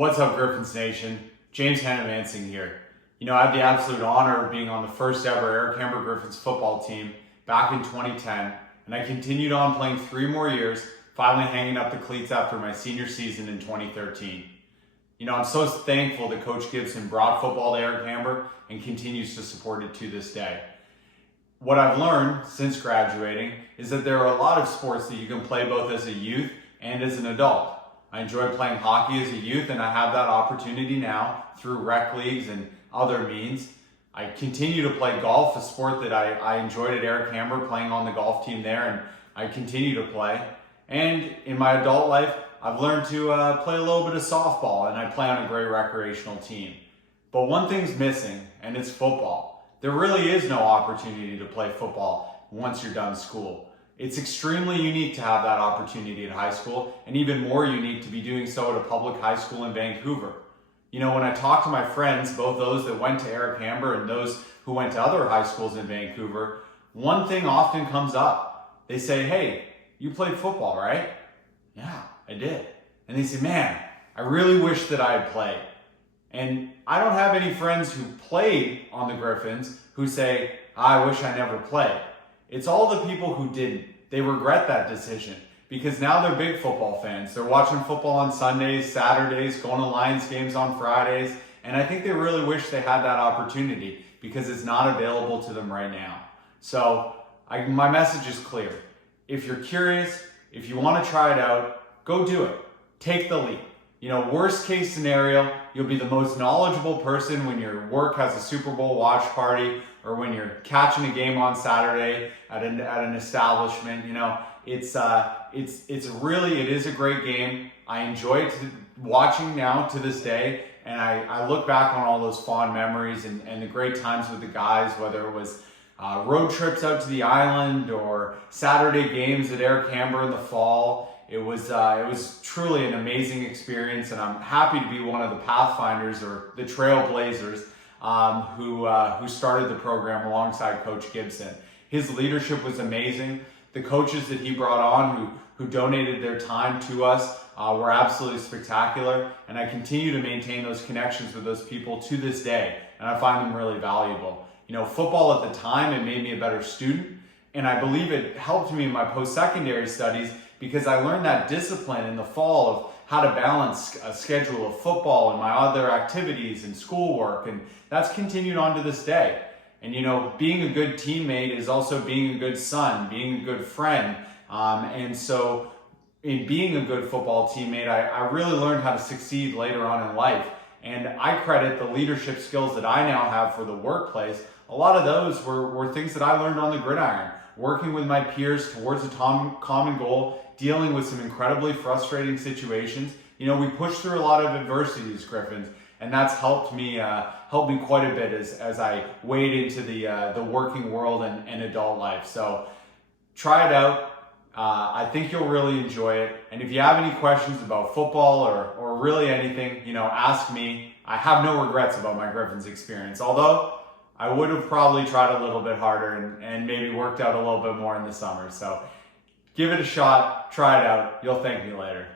What's up, Griffin's Nation? James Hanoomansingh here. I had the absolute honor of being on the first ever Eric Hamber Griffins football team back in 2010, and I continued on playing 3 more years, finally hanging up the cleats after my senior season in 2013. I'm so thankful that Coach Gibson brought football to Eric Hamber and continues to support it to this day. What I've learned since graduating is that there are a lot of sports that you can play both as a youth and as an adult. I enjoyed playing hockey as a youth, and I have that opportunity now through rec leagues and other means. I continue to play golf, a sport that I enjoyed at Eric Hamber, playing on the golf team there, and I continue to play. And in my adult life, I've learned to play a little bit of softball, and I play on a great recreational team. But one thing's missing, and it's football. There really is no opportunity to play football once you're done school. It's extremely unique to have that opportunity at high school, and even more unique to be doing so at a public high school in Vancouver. When I talk to my friends, both those that went to Eric Hamber and those who went to other high schools in Vancouver, one thing often comes up. They say, "Hey, you played football, right?" "Yeah, I did." And they say, "Man, I really wish that I had played." And I don't have any friends who played on the Griffins who say, "I wish I never played." It's all the people who didn't. They regret that decision because now they're big football fans. They're watching football on Sundays, Saturdays, going to Lions games on Fridays. And I think they really wish they had that opportunity because it's not available to them right now. So my message is clear. If you're curious, if you want to try it out, go do it. Take the leap. Worst case scenario, you'll be the most knowledgeable person when your work has a Super Bowl watch party or when you're catching a game on Saturday at an establishment. It is a great game. I enjoy it watching now to this day, and I look back on all those fond memories and the great times with the guys, whether it was road trips out to the island or Saturday games at Eric Hamber in the fall. It was truly an amazing experience, and I'm happy to be one of the pathfinders or the trailblazers who started the program alongside Coach Gibson. His leadership was amazing. The coaches that he brought on who donated their time to us were absolutely spectacular, and I continue to maintain those connections with those people to this day, and I find them really valuable. Football at the time, it made me a better student, and I believe it helped me in my post-secondary studies because I learned that discipline in the fall of how to balance a schedule of football and my other activities and schoolwork, and that's continued on to this day. And being a good teammate is also being a good son, being a good friend, and so in being a good football teammate, I really learned how to succeed later on in life. And I credit the leadership skills that I now have for the workplace. A lot of those were things that I learned on the gridiron, working with my peers towards a common goal, dealing with some incredibly frustrating situations. We pushed through a lot of adversities, Griffins, and that's helped me quite a bit as I wade into the working world and adult life. So try it out. I think you'll really enjoy it. And if you have any questions about football or really anything, ask me. I have no regrets about my Griffins experience, although I would have probably tried a little bit harder and maybe worked out a little bit more in the summer. So give it a shot, try it out. You'll thank me later.